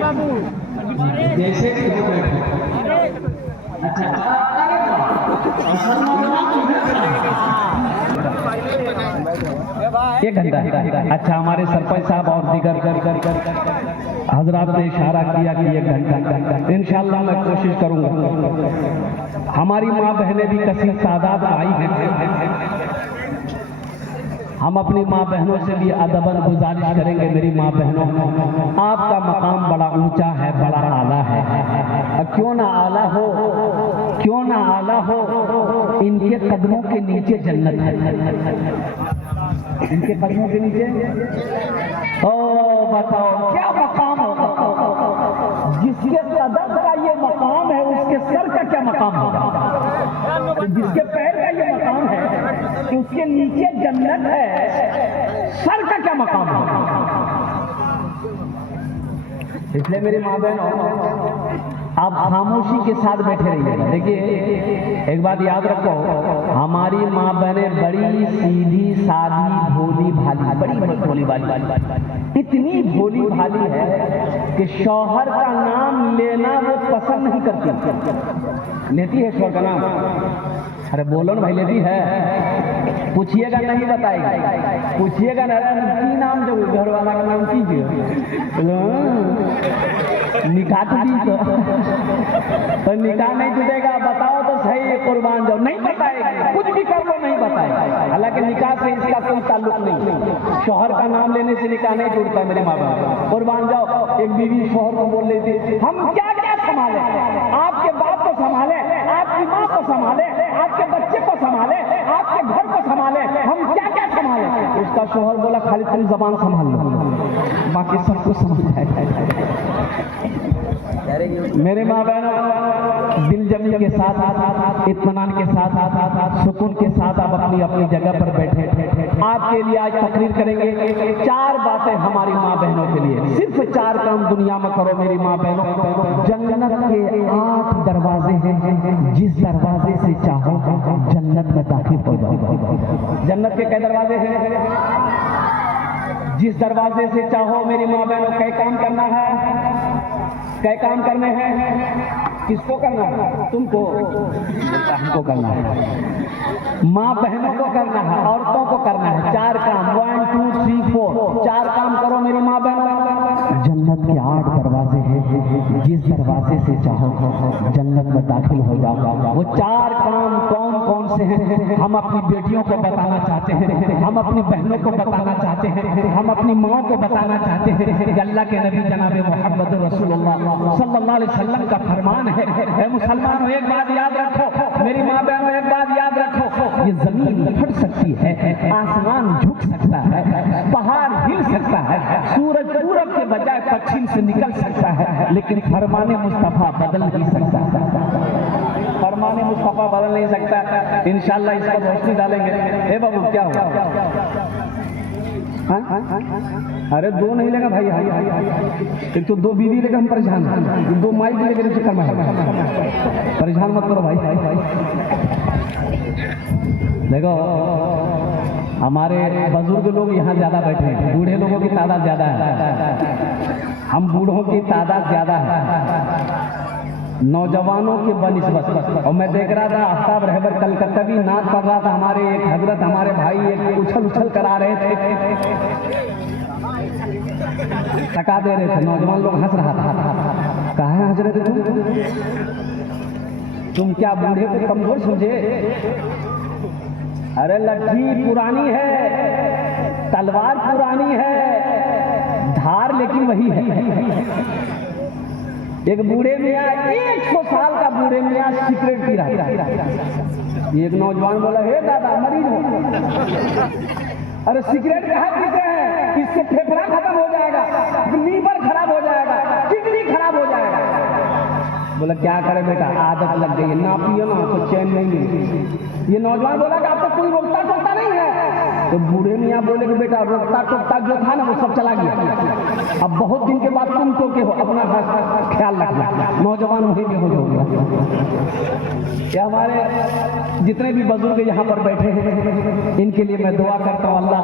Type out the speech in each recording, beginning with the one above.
बाबू जैसे एक घंटा। अच्छा, हमारे सरपंच साहब और दीगर हजरात ने इशारा किया कि 1 घंटा। इंशाअल्लाह मैं कोशिश करूंगा। हमारी माँ बहनें भी कसीर तादाद आई हैं। हम अपनी माँ बहनों से भी अदबन गुजारिश करेंगे, मेरी माँ बहनों, आपका मकाम बड़ा ऊंचा है, बड़ा आला है। क्यों ना आला हो, क्यों ना आला हो, इनके कदमों के नीचे जन्नत है। इनके कदमों के नीचे ओ बताओ क्या मकाम होगा? जिसके कदम का ये मकाम है उसके सर का क्या मकाम होगा? जिसके पैर का ये मकाम है कि उसके नीचे जन्नत है, सर का क्या मकाम होगा? इसलिए मेरी माँ बहनों, आप खामोशी के साथ बैठे रहिएगा। देखिए, एक बात याद रखो, हमारी माँ बहनें बड़ी सीधी सादी भोली भाली, बड़ी भोली भाली, इतनी भोली भाली है कि शौहर का नाम लेना वो पसंद नहीं करती। लेती है शौहर का नाम? अरे बोलो ना भाई, लेती है? पूछिएगा नहीं बताएगा, पूछिएगा ना की नाम, जो घर वाला का नाम कीजिए, निकाह तो निकाह नहीं टूटेगा। बताओ तो सही, कुर्बान जाओ, नहीं बताएगा, कुछ भी कर लो नहीं बताएगा। हालांकि निकाह से इसका कोई ताल्लुक नहीं, शौहर का नाम लेने से निकाह नहीं टूटता। मेरे माँ बाप, कुर्बान जाओ। एक बीवी शौहर को बोल रही थी, हम क्या क्या संभाले, आपके बाप को संभाले, आपकी माँ को संभाले, आपके बच्चे को संभाले, आपके घर को संभाले, हम क्या क्या संभाले? उसका शौहर बोला, खाली तुम जबान संभाल लो, बाकी सबको संभाल जाएगा। मेरे माँ बहनों, दिलजमी के साथ, इत्मीनान के साथ, सुकून के साथ आप अपनी अपनी जगह पर बैठे। आपके लिए आज तकरीर करेंगे 4 बातें हमारी माँ बहनों के लिए। सिर्फ 4 काम दुनिया में करो मेरी माँ बहनों। जन्नत के 8 दरवाजे हैं, जिस दरवाजे से चाहो जन्नत में दाखिल हो जाओ। जन्नत के कई दरवाजे हैं? जिस दरवाजे से चाहो मेरी माँ बहनों, कई काम करना है। कई काम करने हैं? किसको करना है? तुमको, हमको करना है, माँ बहनों को करना है, औरतों को करना है। 4 काम, 1 2 3 4, 4 काम करो मेरी माँ बहनों। जन्नत के 8 दरवाजे हैं, जिस दरवाजे से चाहो जन्नत में दाखिल हो जाओ। वो 4 काम कौन कौन से हैं हम अपनी बेटियों को बताना चाहते हैं, हम अपनी बहनों को बताना चाहते हैं, हम अपनी माँ को बताना चाहते हैं। अल्लाह के नबी जनाब मोहम्मद रसूलुल्लाह सल्लल्लाहु अलैहि वसल्लम का फरमान है। मुसलमानों, एक बात याद रखो, मेरी माँ बहनों, एक बात याद रखो, ये जमीन फट सकती है, आसमान झुक सकता है, पहाड़ हिल सकता है, सूरज पूरब के बजाय पश्चिम से निकल सकता है, लेकिन फरमाने मुस्तफा बदल नहीं सकता। फरमाने मुस्तफा बदल नहीं सकता। इंशाअल्लाह इस पर रोशनी डालेंगे। ए बाबू, क्या हुआ? अरे 2 नहीं लेगा भाई, एक तो 2 बीवी लेकर हम परेशान, 2 माइक लेकर चक्कर में परेशान मत करो भाई। देखो, हमारे बुजुर्ग लोग यहाँ ज्यादा बैठे हैं, बूढ़े लोगों की तादाद ज्यादा है, हम बूढ़ों की तादाद ज्यादा है, नौजवानों के बनिस्बत। और मैं देख रहा था आफ्ताब रहबर कलकत्ता भी नाच पढ़ रहा था, हमारे एक हजरत, हमारे भाई एक उछल उछल करा रहे थे, टका दे रहे थे, नौजवान लोग हंस रहा था। कहा है हजरत, तुम क्या बूढ़े को कमजोर समझे? अरे लट्ठी पुरानी है, तलवार पुरानी है, धार लेकिन वही है। एक बूढ़े मियाँ, 100 साल का बूढ़े मियाँ सिगरेट पी रहा है। एक नौजवान बोला, हे दादा मरीज हो। अरे सिगरेट कहाँ पीते हैं? इससे फेफड़ा खत्म हो जाएगा, लीवर खराब हो जाएगा, किडनी खराब हो जाएगा। बोला क्या करे बेटा, आदत लग गई है, ना पियो ना तो चैन नहीं मिलती। ये नौजवान बोला कि आपको कोई रोकता टोकता नहीं है? तो बूढ़े मियाँ बोले कि बेटा रोकता टोकता जो था ना वो सब चला गया, अब बहुत दिन के बाद तुम टोके हो, अपना ख्याल रखना, नौजवान वहीं पे हो जाओगे। क्या हमारे जितने भी बुजुर्ग यहाँ पर बैठे हैं इनके लिए मैं दुआ करता हूँ, अल्लाह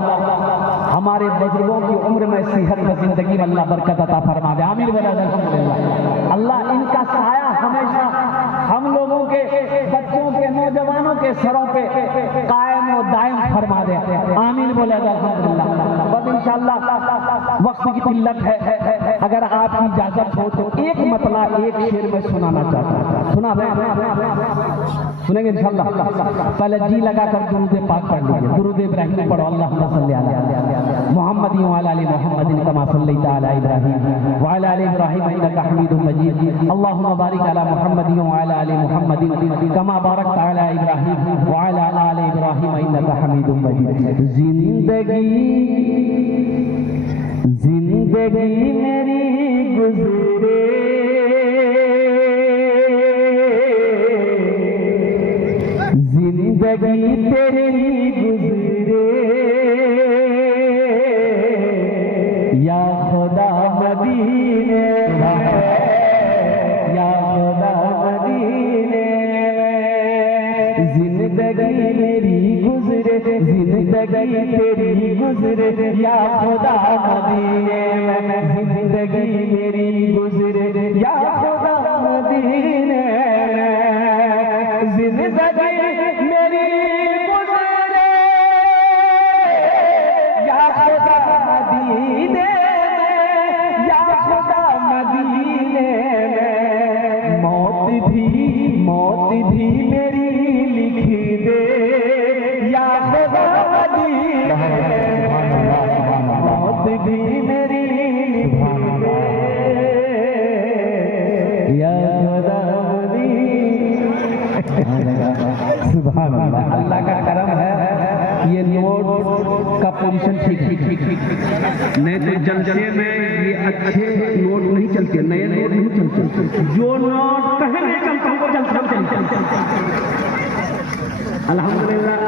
हमारे बुजुर्गों की उम्र में सेहत व जिंदगी में अल्लाह बरकत अता फरमा दे, आमीन बोला अल्हम्दुलिल्लाह। अल्लाह इनका साया हमेशा हम लोगों के बच्चों के नौजवानों के सरों पे कायम और दायम फरमा दे, आमीन बोला अल्हम्दुलिल्लाह। बस इंशाअल्लाह वक्त की किल्लत है, अगर आपकी इजाजत हो तो एक मतला एक शेर में सुनाना चाहता हूँ, सुना सुनेंगे इंशाअल्लाह। पहले जी लगाकर दुरूद पाक पढ़ लीजिए, दुरूद इब्राहिम पढ़ो, अल्लाहुम्मा सल्ली अला मुहम्मद व अला आलि मुहम्मद कमा सल्लैता अला इब्राहिम व अला आलि इब्राहिम इन्नका हमीदुम मजीद, अल्लाहुम्मा बारिक अला मुहम्मद व अला आलि मुहम्मद कमा बारकता अला इब्राहिम व अला आलि इब्राहिम इन्नका हमीदुम मजीद। जिंदगी मेरी गुजरे जिंदगी तेरी गुजरे, या खुदा मदीने या खुदा मदीने में, जिंदगी मेरी गुजरे जिंदगी तेरी गुजरे, या खुदा मदीने में, जिंदगी मेरी गुजरे या खुदा मदीने में, जिंदगी मेरी गुजरे या खुदा मदीने में, या खुदा मदीने में, मौत भी मेरी लिख दे, या खुदा मदीने में, मौत भी मेरी लिख दे, या खुदा सुभान अल्लाह। अल्लाह का करम है, ये नोट का पोजीशन ठीक नहीं तो जलसे में ये अच्छे नोट नहीं चलते, नए नोट नहीं चलते, जो नोट पहले चलते हैं वो चलते। अल्हम्दुलिल्लाह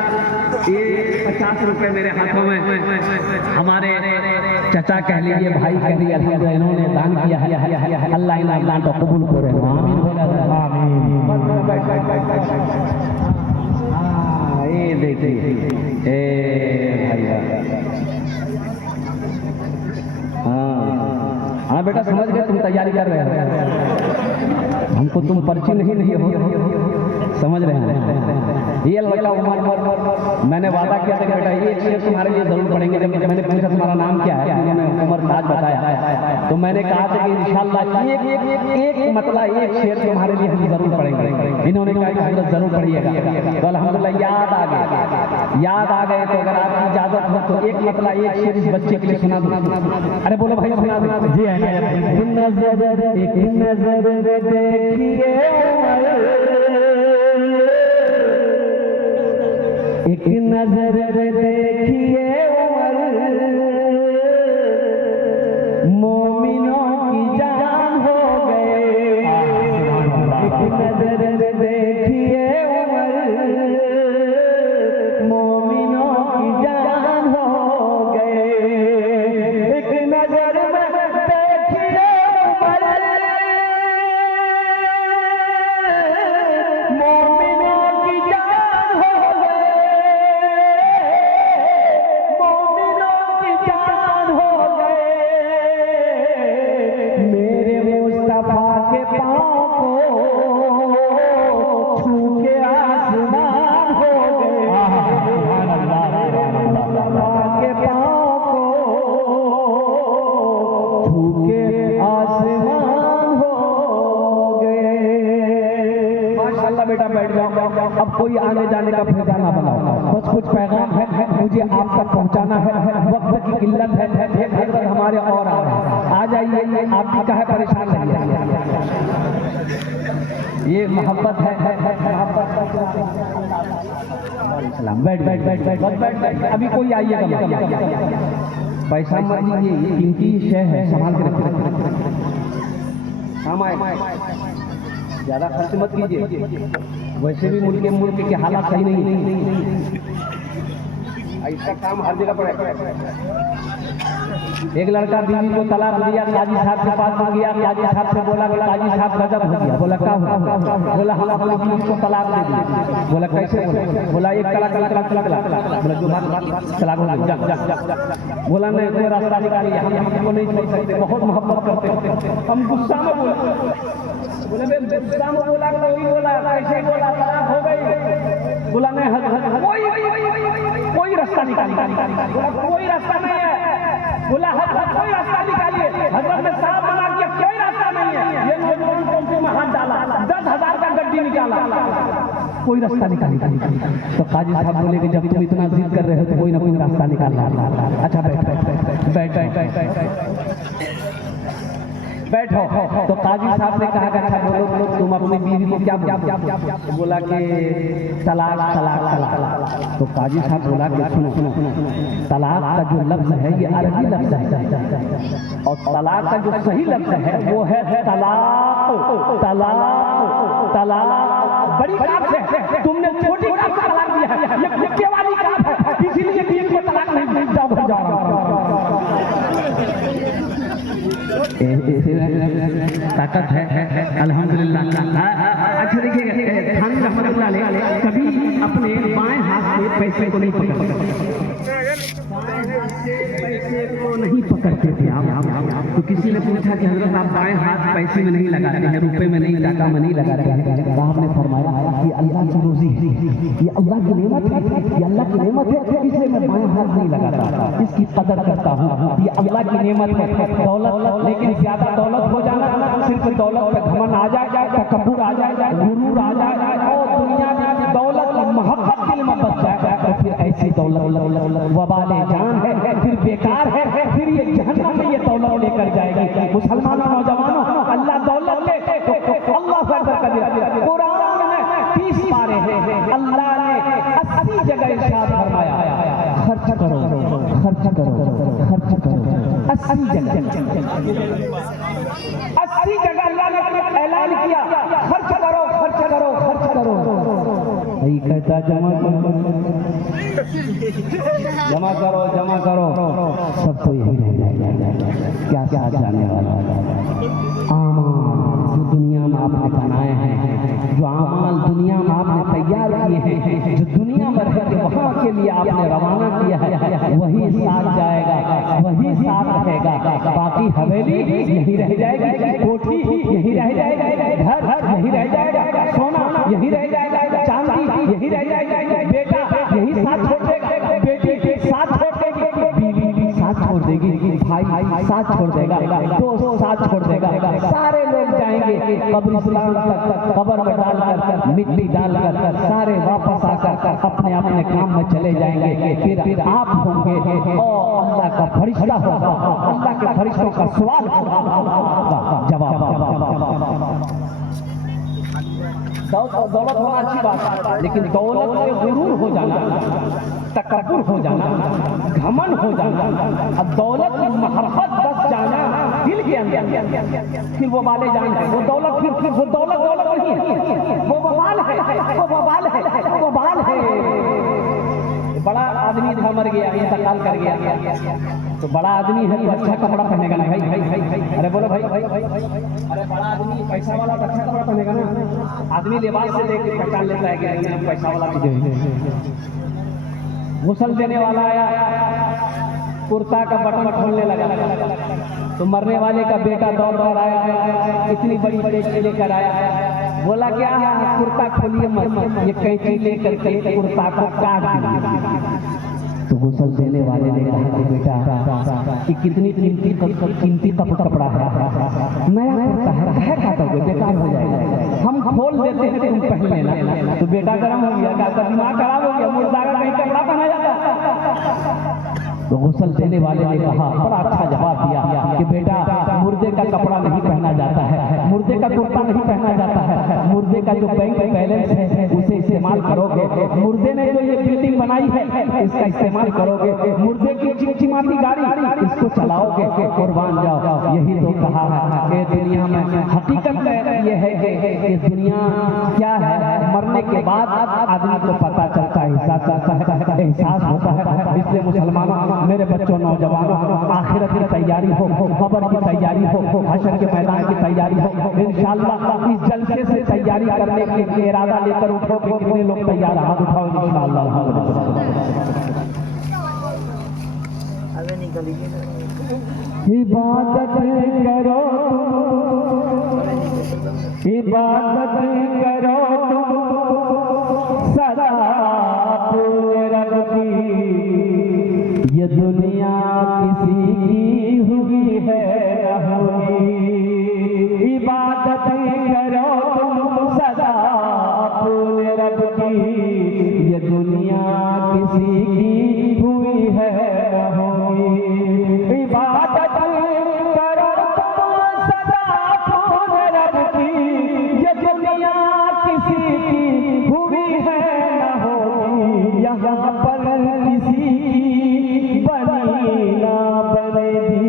ये 50 रुपए मेरे हाथों में हमारे चचा कह लीजिए, भाई कह लीजिए, अल्हम्दुलिल्लाह इन्होंने दान किया है, अल्लाह इन दान को कबूल करे, आमीन बोला, आमीन। ये देखिए हाँ बेटा समझ गए, तुम तैयारी कर रहे हो, हमको तुम पर्ची नहीं हो, समझ रहे हैं। ये लड़का उमर, मैंने वादा किया था कि बेटा ये शेर तुम्हारे लिए जरूर पढ़ेंगे। जब मैंने पूछा तुम्हारा नाम क्या है, उन्होंने उमर ताज बताया, तो मैंने कहा था कि इंशाअल्लाह एक मतला एक शेर तुम्हारे लिए हम जरूर पढ़ेंगे। इन्होंने कहा कि जरूर पढ़िएगा, तो अल्हम्दुलिल्लाह याद आ गए। तो अगर आपकी इजाजत हो तो एक मतला एक शेर इस बच्चे के लिए सुना दो। अरे बोलो भाई सुना दो। जी है, एक नजर देखिए, एक नजर देखिए मोमिनों की जान हो गए, एक नजर देखिए मोमिनों की जान हो गए, एक नजर देखिए मोमिनों की जान हो गए, मोमिनों की जान हो गए, मेरे मुस्तफा के पाँव को छू के आसमान हो गए, मुस्तफा के पाँव को छू के आसमान हो गए। माशाअल्लाह बेटा बैठ जाओ, अब कोई आने जाने का फैसला ना बनाओ, बस कुछ पैगाम है मुझे आप तक पहुंचाना है, वक्त की किल्लत है, हजरत हमारे और आ जाइए, आपकी का है परेशान नहीं, ये मोहब्बत है, बैठ अभी कोई आइएगा, पैसा मत लीजिए, ये कीमती शय है, संभाल के रखिए, काम आए, ज्यादा खर्च मत कीजिए, वैसे भी मुल्क के हालात सही नहीं। इसका काम हर जगह पर है। एक लड़का बीवी को तलाक दिया, काजी साहब के पास आ गया, काजी साहब से बोला कि काजी साहब गजब हो गया। बोला क्या हुआ? बोला हम अपनी बीवी को तलाक दे दिए। बोला कैसे? बोला एक तलाक बोला जो बात तलाक हो गया। बोला नहीं कोई रास्ता निकालिए, हम हमको नहीं छोड़ सकते, बहुत मोहब्बत करते हैं। हम गुस्सा में बोला, बोले गुस्सा में बोला कोई बोला कैसे बोला तलाक हो गई। बोला नहीं कोई रास्ता निकालिए। बोला कोई रास्ता नहीं है। बोला कोई रास्ता निकालिए। हजरत ने साहब मना किया कोई रास्ता नहीं है। ये नौजवान टोपी में हाथ डाला, 10,000 का गड्डी निकाला, कोई रास्ता निकालिए। तो काजी साहब बोले कि जब तुम इतना जिद कर रहे हो तो कोई ना कोई रास्ता निकालना। अच्छा बैठो। तो काजी साहब ने कहा अच्छा बोलो तुम अपनी बीवी को क्या बोला? बोला कि तलाक तलाक तलाक। तो काजी साहब बोला कि सुनो तलाक का जो लफ्ज है ये अरबी लफ्ज है, और तलाक का जो सही लफ्ज है वो है तलाक। तलाक तलाक बड़ी काफ है, तुमने छोटी काफ का तलाक दिया है, ये कुत्ते वाली काफ है, इसीलिए बीवी को तलाक नहीं जा रहा। ताकत है अल्हम्दुलिल्लाह। अच्छा देखिएगा, थानी रहमतुल्लाह अलैह कभी अपने बाएं हाथ से पैसे को नहीं पकड़ते, पैसे को नहीं पकड़ते थे आप। तो किसी ने पूछा कि हजरत आप बाएं हाथ पैसे में नहीं लगाते हैं, रुपए में नहीं, टाका में नहीं लगाते हैं। आपने फरमाया कि अल्लाह की रोजी है, ये अल्लाह की नेमत है, ये अल्लाह की नेमत है, इसलिए मैं बाएं हाथ नहीं लगाता, इसकी कदर करता हूँ। ये अल्लाह की नेमत है दौलत, लेकिन ज्यादा दौलत हो जाना, सिर्फ दौलत पे घमंड आ जाए, तकब्बुर आ जाए, गुरूर आ जाए और दुनिया की दौलत मोहब्बत दिल में बच जाए, तो फिर ऐसी दौलत वबाले जान है, फिर बेकार है, फिर ये जहन्नम में ये दौलत लेकर जाएगी। मुसलमानों नौजवानों, अल्लाह दौलत ले तो अल्लाह फर्ज कर दिया। कुरान में 30 पारे हैं, अल्लाह ने 80 जगह इरशाद फरमाया खर्च करो खर्च करो खर्च करो। 80 जगह अल्लाह ने ऐलान किया खर्च करो खर्च करो खर्च करो। यही कहता जमा करो जमा करो जमा करो, सब तो यही रह जाएगा। क्या क्या जाने वाला आमाल जो दुनिया में आपने बनाए हैं, जो आमाल दुनिया में आपने तैयार किए हैं, जो दुनिया में रहकर वहाँ के लिए आपने रवाना किया है, वही साथ जाएगा, वही साथ रहेगा। बाकी हवेली यही रह जाएगी, कोठी यही रह जाएगी, घर यही रह जाएगा, सोना यही रह जाएगा, चांदी यही रह जाएगी, बेटा यही साथ छोड़ देगा, बेटी साथ छोड़ देगी, बीवी साथ छोड़ देगी, भाई साथ छोड़ देगा, दोस्त साथ छोड़ देगा, सारे लोग जाएंगे कब्रिस्तान तक, कब्र में डालकर मिट्टी डालकर सारे वापस आकर अपने अपने काम में चले जाएंगे। फिर आप होंगे और अल्लाह का फरिश्ता होगा, अल्लाह के फरिश्तों का सवाल होगा, जवाब। दौलत होना अच्छी बात है, लेकिन दौलत में गुरूर हो जाना, तकब्बुर हो जाना, घमंड हो जाना, अब दौलत की मोहब्बत बस जाना दिल के अंदर, फिर वो वाले जान है, वो दौलत फिर वो दौलत नहीं है, वो बवाल है, वो बवाल है, वो बवाल है। बड़ा आदमी था, मर गया, इंतकाल कर गया, तो बड़ा आदमी है तो अच्छा कपड़ा पहनेगा ना भाई। अरे बोलो भाई, अरे बड़ा आदमी पैसा वाला अच्छा कपड़ा पहनेगा ना। आदमी लिबास से देख के पहचान लेता है कि पैसा वाला भी। गुस्ल देने वाला आया, कुर्ता का बटन खोलने लगा, तो मरने वाले का बेटा दौड़ कर आया, इतनी बड़ी प्लेट लेकर आया, बोला क्या कुर्ता खोलिए मत, ये कैंची लेकर के कुर्ता को काट दीजिए। तो गुस्ल देने वाले ने कहा कि बेटा कि कितनी कीमती कपड़ा है, नया कुर्ता है काटोगे बेकार हो जाएगा, हम खोल देते हैं तुम पहन लेना। तो बेटा गर्म हो गया, दिमाग खराब हो गया, मुर्दा का कहीं कपड़ा पहना जाता। तो गुस्ल देने वाले ने कहा, बड़ा अच्छा जवाब दिया कि बेटा मुर्दे का कपड़ा नहीं पहना जाता है, मुर्दे का कुर्ता नहीं पहना जाता है, मुर्दे का जो बैंक बैलेंस है उसे इस्तेमाल करोगे, मुर्दे ने जो ये बिल्डिंग बनाई है इसका इस्तेमाल करोगे, मुर्दे की चिमचिमाती गाड़ी इसको चलाओगे, कुर्बान जाओ। यही तो कहा है कि दुनिया में हकीकत में ये ये है कि इस दुनिया क्या है, मरने के बाद आदमी को पता चलता है, एहसास होता है। इसलिए मुसलमानों, मेरे बच्चों, नौजवानों, आखिरत की तैयारी हो, खबर की तैयारी हो, हशर के मैदान की तैयारी हो। इंशाअल्लाह इस जलसे से तैयारी करने के इरादा लेकर उठो कि कितने लोग तैयार, हाथ उठाओ इंशाअल्लाह। इबादत करो, इबादत करो सदा रब की, ये दुनिया किसी की हुई है न होगी। इबादत करो सदा रब की, ये दुनिया किसी की हुई है न होगी। इबादत करो सदा रब की, ये दुनिया किसी की हुई है न होगी। यहाँ पर किसी की बनी ना बनेगी,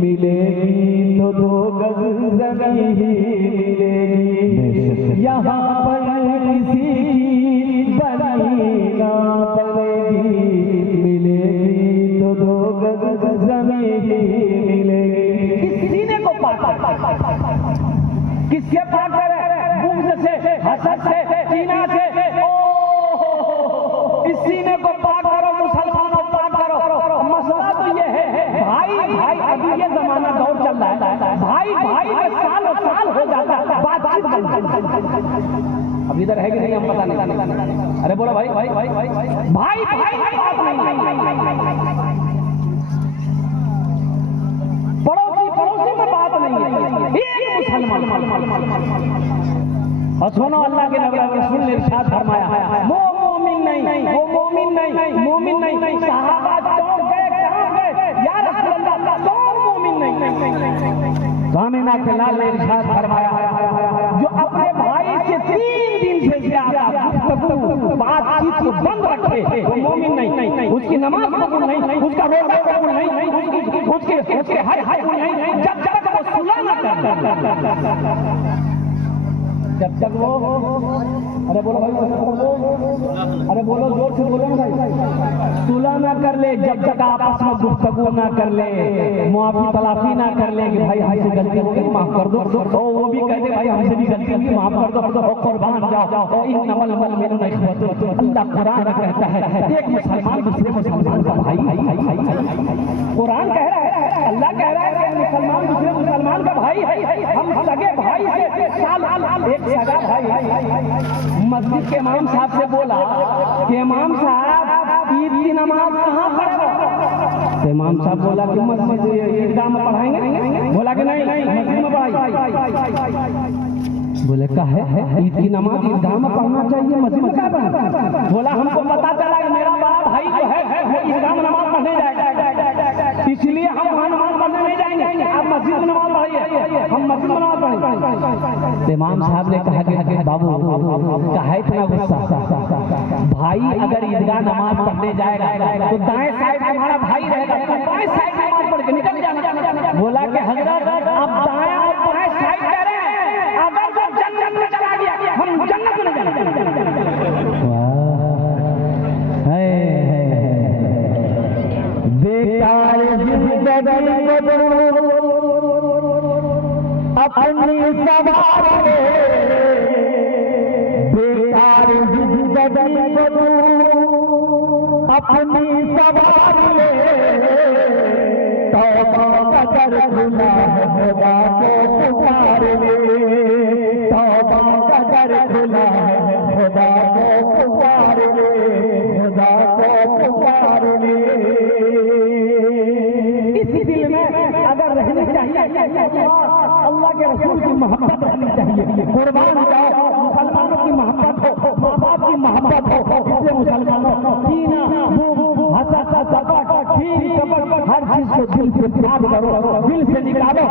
मिलेगी तो दो गज ज़मीन मिलेगी। यहाँ पर किसी की बनी ना बनेगी, मिलेगी तो दो गज ज़मीन मिलेगी। इस सीने को पाकर, किसके पार करे? बुग़्ज़ से, हसद से, कीना से। इस सीने को पार करो मुसलमानों, पार करो। मसला तो ये है भाई भाई, अभी ये जमाना दौर चल रहा है, भाई भाई में सालों साल हो जाता है बातचीत। अब इधर है कि नहीं हम पता नहीं। अरे बोलो भाई भाई भाई भाई भाई भाई पड़ोसी पड़ोसी में बात नहीं है, एक मुसलमान। और सुनो, अल्लाह के नबी रसूल ने इरशाद फरमाया, वो मोमिन नहीं, वो मोमिन नहीं, मोमिन नहीं। सहाबा चौंक गए, कहां गए या रसूल अल्लाह, कौन मोमिन नहीं? कामिना के लाल ने इरशाद फरमाया, जो अपने भाई से 3 दिन से ज्यादा गुफ्तगू बातचीत को बंद रखे, वो मोमिन नहीं। उसकी नमाज कबूल नहीं, उसका रोजा कबूल नहीं, उसके हज कबूल नहीं, जब तक वो सुलह न कर, जब तक वो, अरे बोलो भाई, अरे बोलो जोर से बोलो ना भाई, सुलह ना कर ले, जब तक आपस में गुफ्तगू ना कर ले, मुआफी तलाफी ना कर ले कि भाई हमसे गलती हो गई, माफ कर दो। तो वो भी कहते भाई हमसे भी गलती होगी, माफ कर दो, और कुर्बान जाओ। इन्नमल मुमिनूना इख्वतुन, अल्लाह कुरान कहता है एक मुसलमान दूसरे मुसलमान का भाई। कुरान कह रहा है, अल्लाह कह रहा है कि मुसलमान दूसरे मुसलमान का भाई है। हम सगे भाई से एक सगा भाई मस्जिद के इमाम साहब से बोला कि इमाम साहब ईद की नमाज कहाँ पढ़ेगा? तो इमाम साहब बोला कि मस्जिद ईदगाह में पढ़ाएंगे। बोला कि नहीं, मस्जिद में पढ़ाई। बोले का है ईद की नमाज ईदगाह में पढ़ना चाहिए, मस्जिद में क्या पढ़ना? बोला हमको पता चला कि मेरा बड़ा भाई जो है वो ईदगाह में नमाज पढ़ने जाएगा, इसलिए हम वहाँ नमाज पढ़ने नहीं जाएंगे, आप मस्जिद में नमाज पढ़िए, हम मस्जिद में नमाज पढ़ेंगे। इमाम साहब ने कहा कि बाबू कहा इतना गुस्सा, भाई अगर ईदगाह नमाज पढ़ने जाएगा तो दाएं साइड हमारा भाई रहेगा, तो बाएं साइड नमाज पढ़ के निकल जाना। बोला कि हजरत आप दाएं और बाएं साइड कह रहे हैं, अगर वो जन्नत में चला गया हम जन्नत में बेकार जिंदगी अपनी सवार, बेकार जिंदगी अपनी सवार, तौबा का दर खुला है खुदा को पुकार ले, तौबा का दर खुला है खुदा को पुकार ले, खुदा को पुकार ले। इसी दिल में अगर रहनी चाहिए अल्लाह के रसूल की मोहब्बत रहनी चाहिए, कुर्बान जाओ, मुसलमानों की मोहब्बत हो, माँ बाप की मोहब्बत हो, इसलिए मुसलमानों कीना हसद कपट, हर चीज को दिल से त्याग करो, दिल से निकालो।